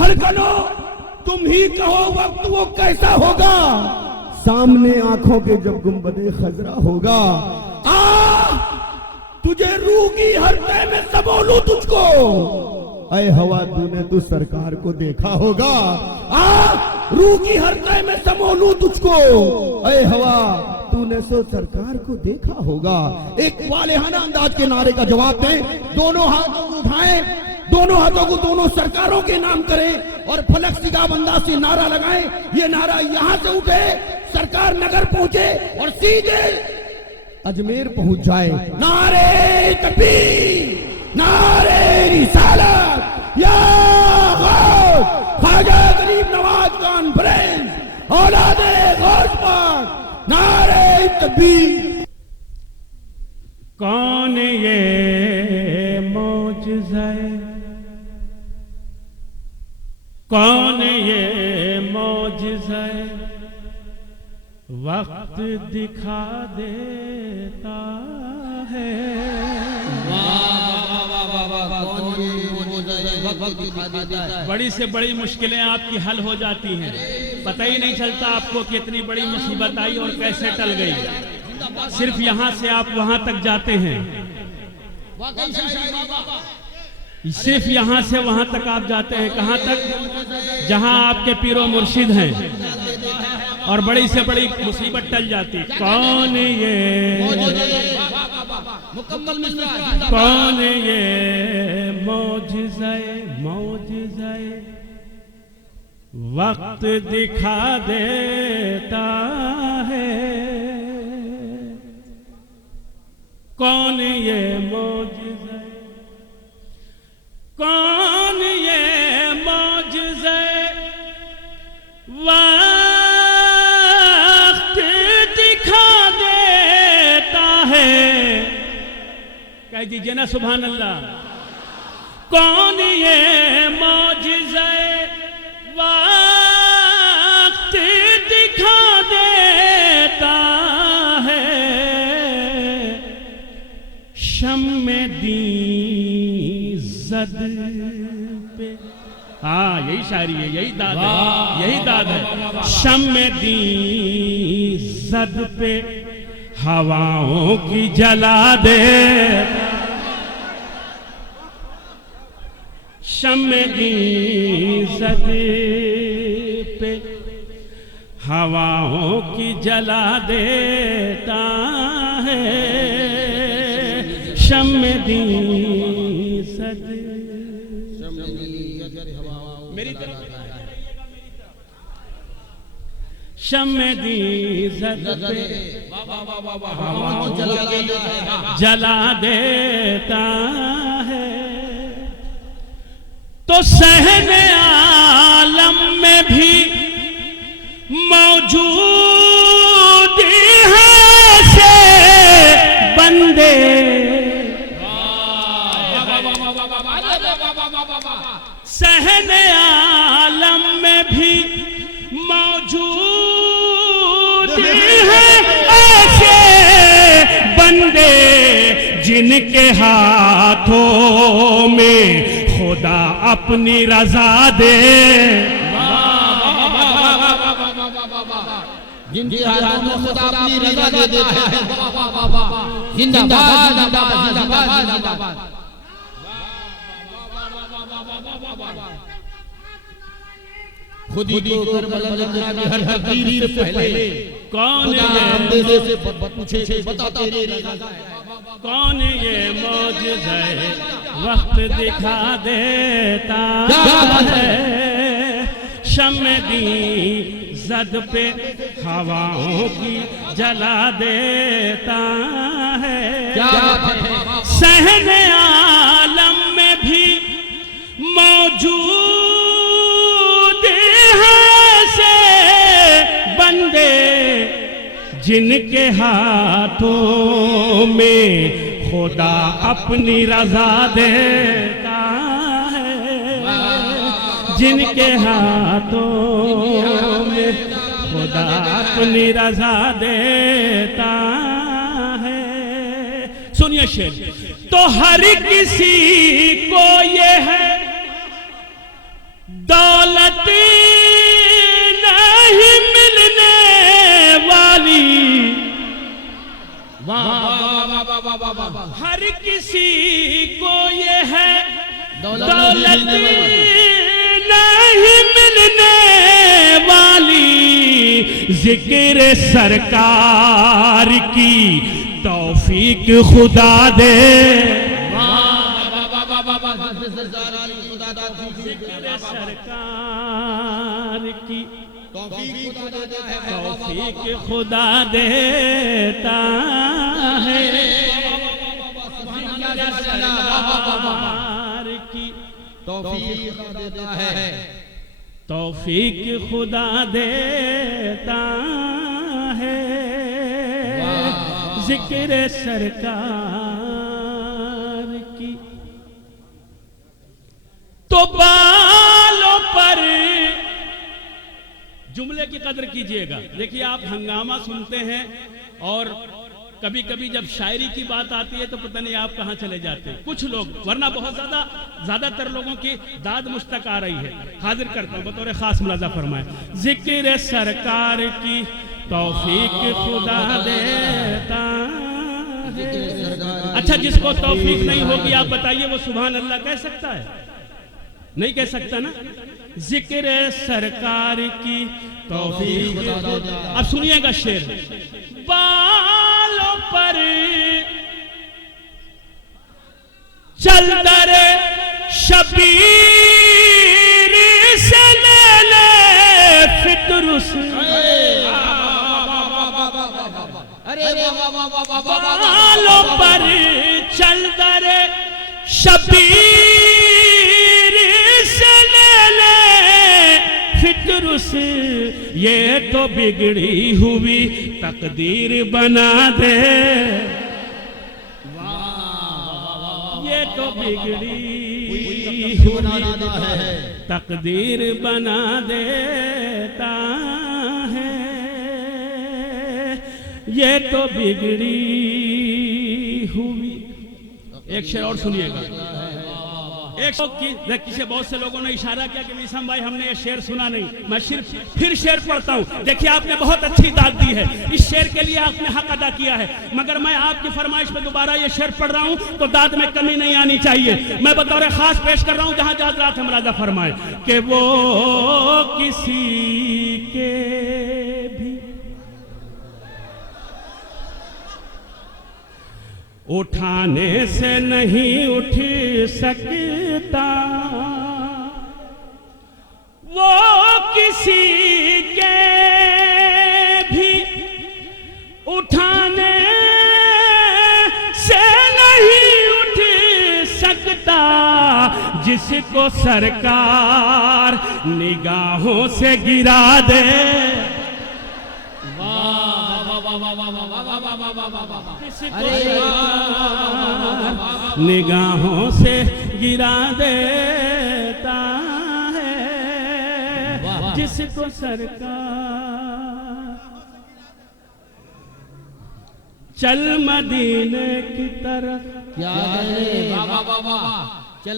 धड़कनों तुम ही कहो वक्त वो कैसा होगा, सामने आंखों के जब गुंबदे खजरा होगा। तुझे रूह की हर तह में सबोलू तुझको, ऐ हवा तूने तो सरकार को देखा होगा। रूह की हर तह में समोलू तुझको, ऐ हवा तूने सो सरकार को देखा होगा। एक वालेहाना अंदाज के नारे का जवाब दें, दोनों हाथों को उठाएं, दोनों हाथों को दोनों सरकारों के नाम करें और फलक सिगाब अंदाज से नारा लगाएं। ये नारा यहां से उठे, सरकार नगर पहुंचे और सीधे अजमेर पहुंच जाए। नारे तकबीर, नारे रिसालत, या गौस ख्वाजा गरीब नवाज खान प्रिंस औलादे गौस पाक, नारे तकबीर। कौन ये मौजज़ा, कौन ये मौजज़ा वक्त दिखा देता है। बड़ी से बड़ी मुश्किलें आपकी हल हो जाती हैं, पता ही नहीं चलता आपको कि इतनी बड़ी मुसीबत आई और कैसे टल गई। सिर्फ यहाँ से आप वहाँ तक जाते हैं, सिर्फ यहाँ से वहाँ तक आप जाते हैं। कहाँ तक? जहाँ आपके पीरो मुर्शिद हैं और बड़ी से बड़ी मुसीबत टल जाती। कौन ये, कौन ये मौजज़ा, मौजज़ा वक्त दिखा देता है। कौन ये मौजज़ा, कौन ये मौजज़ा कह दीजिए ना सुभान अल्लाह। कौन ये मौजज़ा वक्त दिखा देता है। शम्मे दी ज़द पे, हाँ यही शायरी है, यही दाद है, यही दाद है। शम्मे दी ज़द पे हवाओं की जला दे, शम्मे दी ज़द पे हवाओं की जला देता है। शम्मे दी ज़द, मेरी तरफ शम्मे दी ज़द पे हवाओं जला देता है। तो सहने आलम में भी मौजूद है से बंदे, सहने आलम में भी मौजूद है ऐसे बंदे जिनके हाथों में खुदा अपनी रजा दे। जिनके हाथों में खुदा अपनी रजा दे देता है। जिंदाबाद जिंदाबाद जिंदाबाद जिंदाबाद। खुद ही को करबला की हर तकदीर से पहले कौन बंदे से पूछे बता तेरी रजा है। कौन ये मौजज़ा वक्त दिखा देता है। शम्मे दी ज़द पे हवाओं की जला देता है। सहने आलम में भी मौजूद है से बंदे जिनके हाथों में खुदा अपनी रजा देता है। जिनके हाथों में खुदा अपनी रजा देता है। सुनिए शेर, तो हर किसी को ये है दौलत नहीं मिलने वाली हर किसी को ये है दौलत नहीं मिलने वाली जिक्र सरकार की तौफीक खुदा दे जिक्र सरकार की तौफीक खुदा देता है सरकार की तौफीक खुदा देता है जिक्र सरकार की। तो बालों पर जुमले की कदर कीजिएगा। देखिए आप हंगामा सुनते हैं और कभी कभी जब शायरी की बात आती है तो पता नहीं आप कहां चले जाते हैं कुछ लोग, वरना बहुत ज्यादातर लोगों की दाद मुझ तक आ रही है। हाजिर करता हूं बतौर खास मुलाजा फरमाए। जिक्र सरकार की तौफीक खुदा देता है। अच्छा, जिसको तौफीक नहीं होगी आप बताइए वो सुभान अल्लाह कह सकता है? नहीं कह सकता ना। जिक्र सरकार की तौफीक। अब सुनिएगा शेर। बालों पर चल दरे शबीर से ले ले फितरुस। बालों पर चल दरे शबीर से ले ले फितरुस। ये तो बिगड़ी हुई तकदीर बना दे। ये तो बिगड़ी हुई तकदीर बना देता है। ये तो बिगड़ी हुई। एक शेर और सुनिएगा। किसी बहुत से लोगों ने इशारा किया कि मीसम भाई हमने ये शेर सुना नहीं। मैं सिर्फ फिर शेर पढ़ता हूँ। देखिए आपने बहुत अच्छी दाद दी है, इस शेर के लिए आपने हक अदा किया है, मगर मैं आपकी फरमाइश पे दोबारा ये शेर पढ़ रहा हूँ तो दाद में कमी नहीं आनी चाहिए। मैं बतौर खास पेश कर रहा हूँ जहां जहां रात मुलाजा फरमाए कि वो किसी के भी उठाने से नहीं उठ सकता, वो किसी के भी उठाने से नहीं उठ सकता, जिसको सरकार निगाहों से गिरा दे। निगाहों से गिरा देता है, जिसको सरकार। चल मदीने की तरफ क्या चल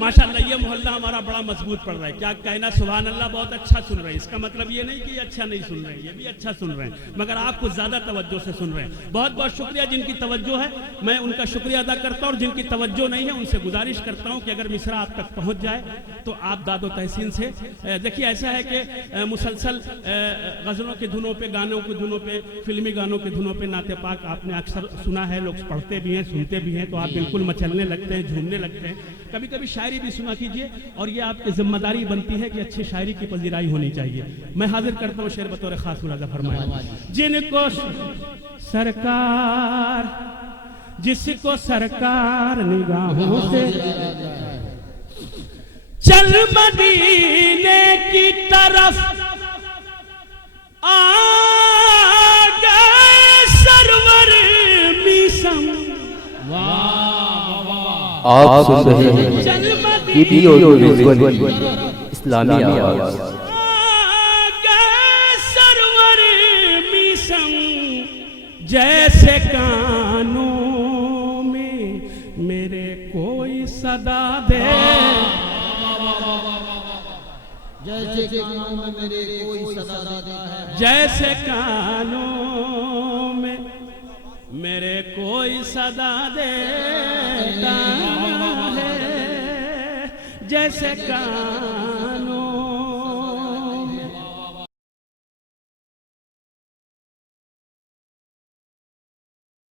माशाल्लाह ये मोहल्ला हमारा बड़ा मजबूत पड़ रहा है। क्या कहना, सुभान अल्लाह, बहुत अच्छा सुन रहे हैं। इसका मतलब ये नहीं कि अच्छा नहीं सुन रहे हैं, ये भी अच्छा सुन रहे हैं, मगर आप कुछ ज्यादा तवज्जो से सुन रहे हैं। बहुत बहुत शुक्रिया जिनकी तवज्जो है, मैं उनका शुक्रिया अदा करता हूँ। और जिनकी तवज्जो नहीं है उनसे गुजारिश करता हूँ कि अगर मिसरा आप तक पहुँच जाए तो आप दादो तहसीन से देखिए। ऐसा है कि मुसलसल गजलों की धुनों पे, गानों की धुनों पे, फिल्मी गानों की धुनों पे नाते पाक आपने अक्सर सुना है, लोग पढ़ते भी हैं, सुनते भी हैं, तो आप बिल्कुल मचलने लगते हैं, झूमने लगते हैं। कभी कभी शायरी भी सुना कीजिए, और ये आपकी जिम्मेदारी बनती है कि अच्छी शायरी की पजीराई होनी चाहिए। मैं हाजिर करता हूँ शेर बतौर खास मुलाजा फरमाया। जिनको सरकार, जिसको सरकार निगाहों से चल मदीने की तरफ आ गए सरवर मीसम। आप सुन रहे हैं वीडियो इस्लामी आवाज। सरवर मीसम जैसे कानों में मेरे कोई सदा दे। जैसे कानों में मेरे कोई सदा देता है, जैसे कानों में मेरे कोई सदा देता है, जैसे कानों